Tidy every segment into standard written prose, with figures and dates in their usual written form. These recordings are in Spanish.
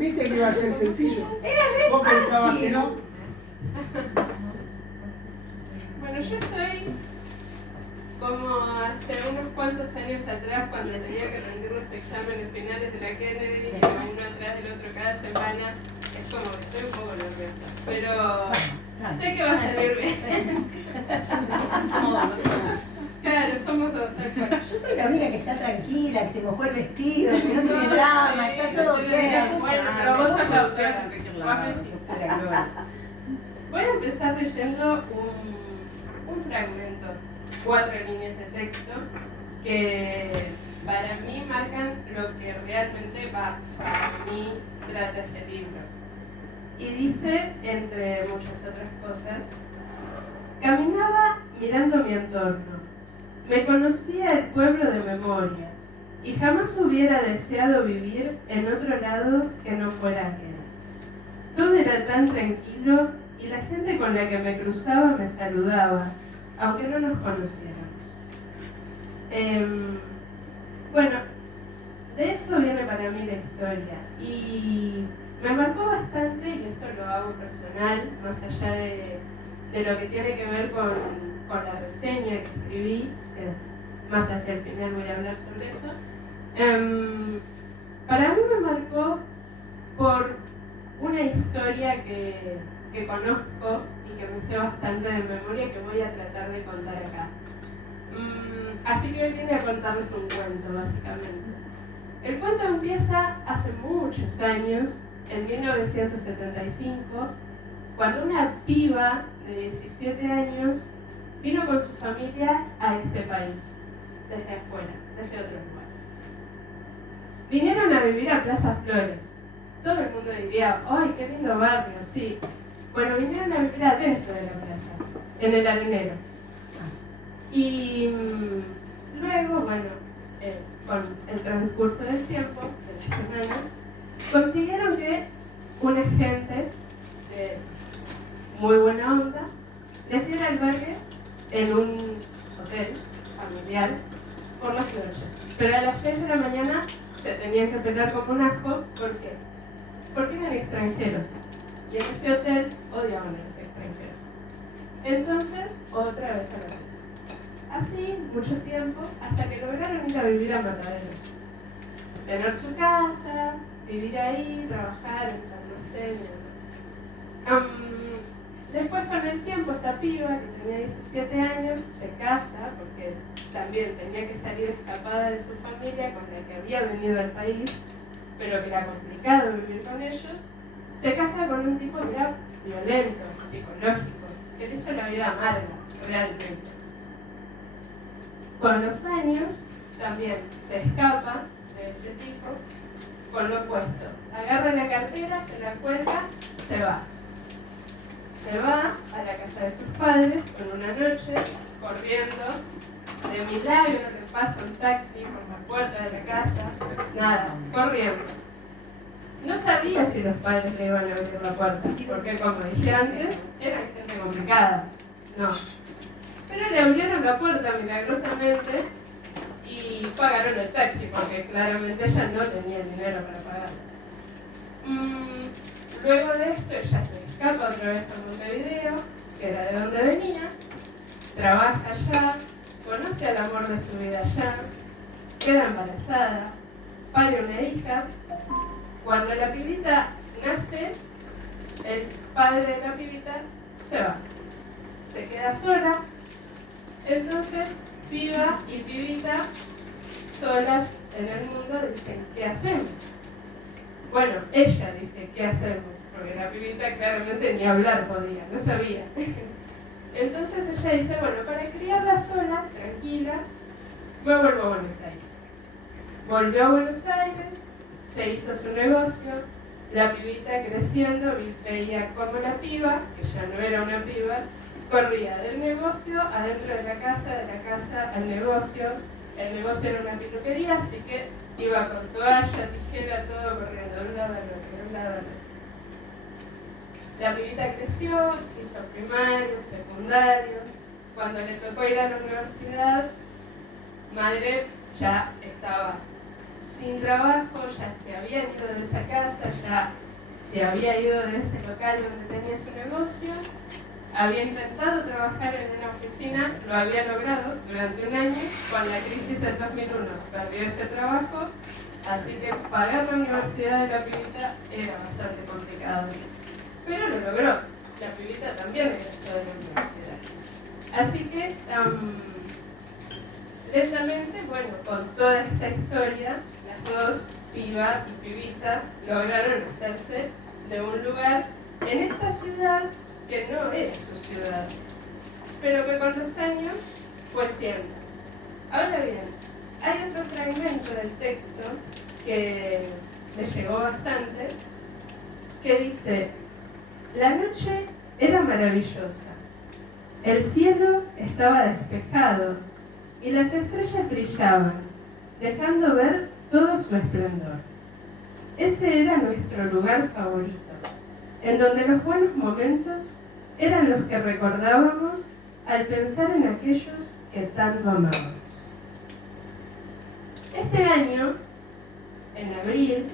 ¿Viste que iba a ser sencillo? Era ¿Vos pensabas que no? Bueno, yo estoy como hace unos cuantos años atrás, cuando tenía que rendir los exámenes finales de la Kennedy, y uno atrás del otro cada semana. Es como que estoy un poco nerviosa, pero sé que va a salir bien. Claro, somos dos, tal cual. Yo soy la única que está tranquila, que se mojó el vestido, que no tiene drama, está todo bien. Bueno, pero vos sos la autora. Voy a empezar leyendo un fragmento, 4 líneas de texto, que para mí marcan lo que realmente para mí trata este libro. Y dice, entre muchas otras cosas, caminaba mirando mi entorno. Me conocía el pueblo de memoria y jamás hubiera deseado vivir en otro lado que no fuera aquel. Todo era tan tranquilo y la gente con la que me cruzaba me saludaba, aunque no nos conociéramos. Bueno, de eso viene para mí la historia y me marcó bastante, y esto lo hago personal, más allá de lo que tiene que ver con la reseña que escribí, que más hacia el final voy a hablar sobre eso. Para mí me marcó por una historia que conozco y que me sé bastante de memoria, que voy a tratar de contar acá. Así que hoy vine a contarles un cuento, básicamente. El cuento empieza hace muchos años, en 1975, cuando una piba de 17 años vino con su familia a este país, desde afuera, desde otro lugar. Vinieron a vivir a Plaza Flores. Todo el mundo diría, ¡ay, qué lindo barrio! Sí. Bueno, vinieron a vivir adentro de la plaza, en el arenero. Y luego, bueno, con el transcurso del tiempo, de las semanas, consiguieron que un agente de muy buena onda les diera albergue en un hotel familiar por las noches. Pero a las 6 de la mañana se tenían que pelar como un ajo. ¿Por qué? Porque eran extranjeros. Y en ese hotel odiaban a los extranjeros. Entonces, otra vez a la vez. Así, mucho tiempo, hasta que lograron ir a vivir a Mataderos. Tener su casa, vivir ahí, trabajar en su almacén y demás. Después, con el tiempo, esta piba, que tenía 17 años, se casa, porque también tenía que salir escapada de su familia con la que había venido al país, pero que era complicado vivir con ellos. Se casa con un tipo que era violento, psicológico, que le hizo la vida amarga, realmente. Con los años, también se escapa de ese tipo con lo opuesto. Agarra la cartera, se la cuelga, se va. Se va a la casa de sus padres con una noche, corriendo. De milagro le pasa un taxi por la puerta de la casa. Nada, corriendo. No sabía si los padres le iban a abrir la puerta, porque como dije antes, eran gente complicada. No. Pero le abrieron la puerta milagrosamente y pagaron el taxi, porque claramente ella no tenía el dinero para pagar. Luego de esto, ella se escapa otra vez a Montevideo, que era de donde venía, trabaja allá, conoce al amor de su vida allá, queda embarazada, pare una hija. Cuando la pibita nace, el padre de la pibita se va, se queda sola. Entonces, piba y pibita, solas en el mundo, dicen, ¿qué hacemos? Bueno, ella dice, ¿qué hacemos? Porque la pibita claramente ni hablar podía, no sabía. Entonces ella dice, bueno, para criarla sola, tranquila, me vuelvo a Buenos Aires. Volvió a Buenos Aires, se hizo su negocio, la pibita creciendo, veía como la piba, que ya no era una piba, corría del negocio adentro de la casa al negocio. El negocio era una peluquería, así que iba con toalla, tijera, todo corriendo de un lado al otro, de un lado al otro. La pibita creció, hizo primario, secundario. Cuando le tocó ir a la universidad, madre ya estaba sin trabajo, ya se había ido de esa casa, ya se había ido de ese local donde tenía su negocio, había intentado trabajar en una oficina, lo había logrado durante un año, con la crisis del 2001 perdió ese trabajo, así que pagar la universidad de la pibita era bastante complicado. Pero lo logró, la pibita también egresó de la universidad. Así que, lentamente, bueno, con toda esta historia, las dos, piba y pibita, lograron hacerse de un lugar en esta ciudad que no era su ciudad, pero que con los años fue siendo. Ahora bien, hay otro fragmento del texto que me llegó bastante, que dice: la noche era maravillosa, el cielo estaba despejado y las estrellas brillaban, dejando ver todo su esplendor. Ese era nuestro lugar favorito, en donde los buenos momentos eran los que recordábamos al pensar en aquellos que tanto amábamos. Este año, en abril,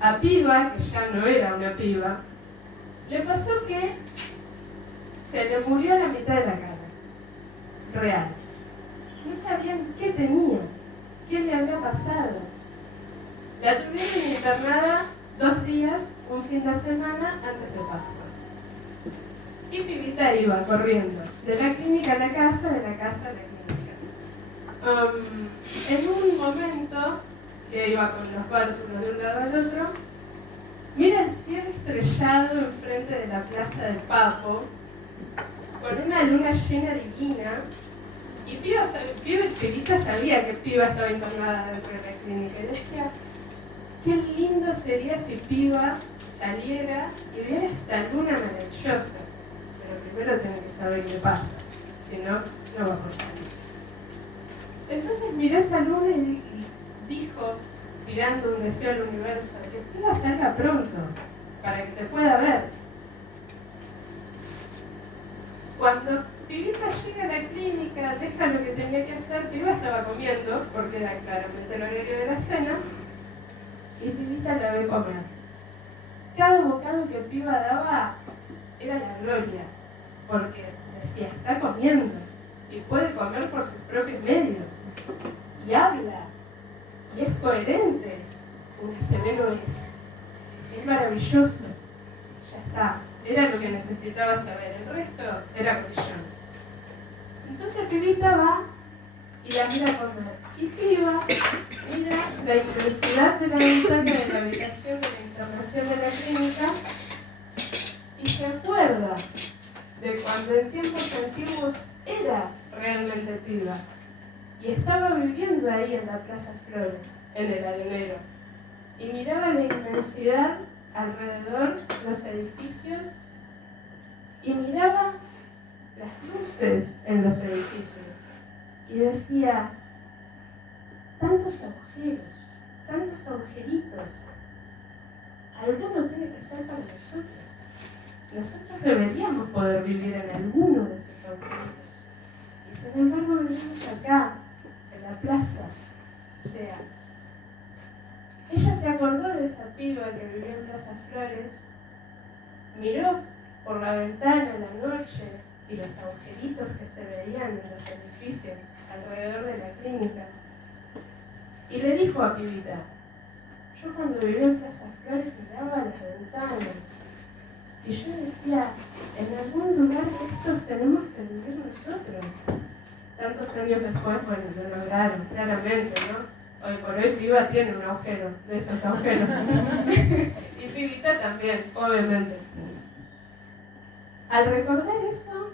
a Piba, que ya no era una piba, le pasó que se le murió la mitad de la cara, real. No sabían qué tenía, qué le había pasado. La tuvieron internada 2 días, un fin de semana antes de Pascua. Y Pibita iba corriendo de la clínica a la casa, de la casa a la clínica. En un momento que iba con los bártulos de un lado al otro, mira el cielo estrellado enfrente de la plaza del Papo, con una luna llena divina, y Pibita sabía que Piba estaba internada dentro de la clínica, y decía: qué lindo sería si Piba saliera y viera esta luna maravillosa. Pero primero tiene que saber qué pasa, si no, no va a poder salir. Entonces miró esa luna y dijo, tirando un deseo al universo, que Piba salga pronto, para que te pueda ver. Cuando Pibita llega a la clínica, deja lo que tenía que hacer, Piba estaba comiendo, porque era claramente el horario de la cena, y Pibita la ve comer. Cada bocado que Piba daba era la gloria, porque decía, está comiendo, y puede comer por sus propios medios, y habla, y es coherente, un sereno es maravilloso, ya está, era lo que necesitaba saber, el resto era colillón. Entonces Pibita va y la mira comer, y Piba mira la intensidad de la ventana de la habitación de la internación de la clínica y se acuerda de cuando en tiempos antiguos era realmente Piba y estaba viviendo ahí en la Plaza Flores, en el arenero, y miraba la inmensidad alrededor, los edificios, y miraba las luces en los edificios y decía: tantos agujeros, tantos agujeritos, alguno tiene que ser para nosotros. Nosotros deberíamos poder vivir en alguno de esos agujeritos. Y sin embargo vivimos acá, en la plaza. O sea, ella se acordó de esa piba que vivía en Plaza Flores, miró por la ventana en la noche y los agujeritos que se veían en los edificios alrededor de la clínica, y le dijo a Pibita: yo cuando vivía en Plaza Flores miraba las ventanas y yo decía, en algún lugar de estos tenemos que vivir nosotros. Tantos años después, bueno, lo lograron, claramente, ¿no? Hoy por hoy Piba tiene un agujero, de esos agujeros. Y Pibita también, obviamente. Al recordar eso,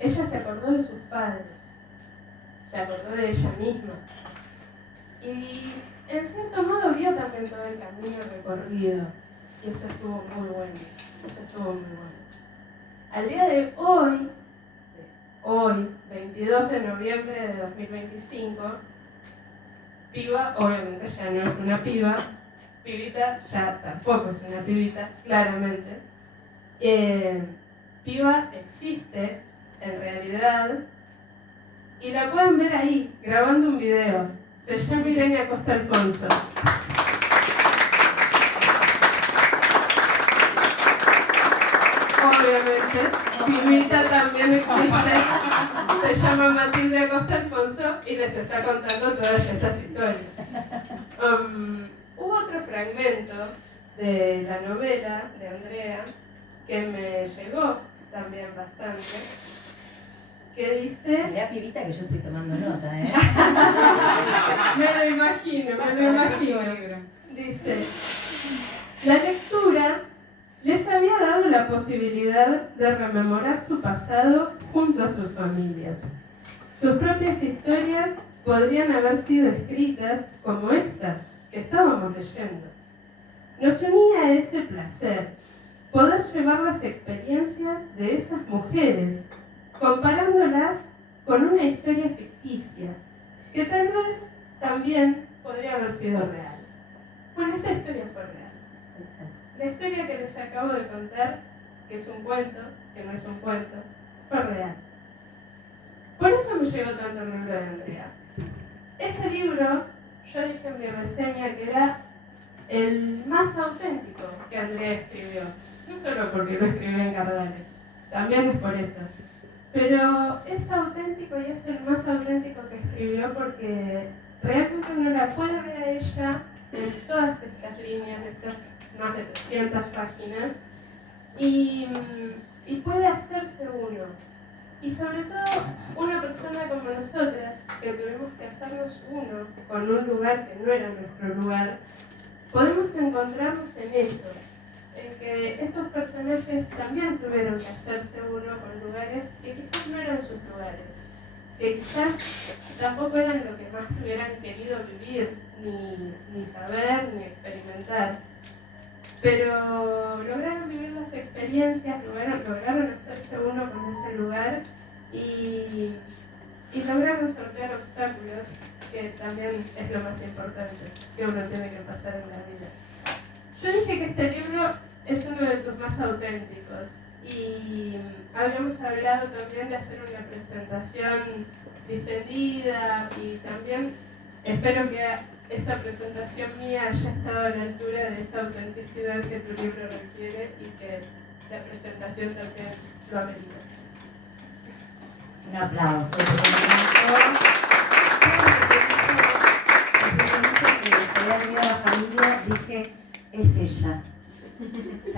ella se acordó de sus padres, se acordó de ella misma. Y en cierto modo vio también todo el camino recorrido. Y eso estuvo muy bueno. Al día de hoy, 22 de noviembre de 2025, Piba obviamente ya no es una piba, Pibita ya tampoco es una pibita, claramente. Piba existe en realidad y la pueden ver ahí, grabando un video. Se llama Irene Acosta Alfonso. Obviamente, Mimita también existe. Se llama Matilde Acosta Alfonso y les está contando todas estas historias. Hubo otro fragmento de la novela de Andrea que me llegó también bastante, que dice... Mirá, pibita, que yo estoy tomando nota, ¿eh? Me lo imagino. Dice, la lectura les había dado la posibilidad de rememorar su pasado junto a sus familias. Sus propias historias podrían haber sido escritas como esta que estábamos leyendo. Nos unía ese placer, poder llevar las experiencias de esas mujeres, comparándolas con una historia ficticia, que tal vez también podría haber sido real. Bueno, esta historia fue real. La historia que les acabo de contar, que es un cuento, que no es un cuento, fue real. Por eso me llegó tanto el libro de Andrea. Este libro, yo dije en mi reseña que era el más auténtico que Andrea escribió. No solo porque lo escribió en Cardales, también es por eso. Pero es auténtico y es el más auténtico que escribió porque realmente uno la puede ver a ella en todas estas líneas, de estas más de 300 páginas, y puede hacerse uno. Y sobre todo, una persona como nosotras, que tuvimos que hacernos uno con un lugar que no era nuestro lugar, podemos encontrarnos en eso, en que estos personajes también tuvieron que hacerse uno con lugares que quizás no eran sus lugares, que quizás tampoco eran lo que más hubieran querido vivir, ni saber, ni experimentar. Pero lograron vivir las experiencias, lograron hacerse uno con ese lugar y lograron sortear obstáculos, que también es lo más importante que uno tiene que pasar en la vida. Yo dije que este libro es uno de tus más auténticos y habíamos hablado también de hacer una presentación distendida y también espero que esta presentación mía haya estado a la altura de esa autenticidad que tu libro requiere y que la presentación también lo amerita. Un aplauso. Dije, es ella.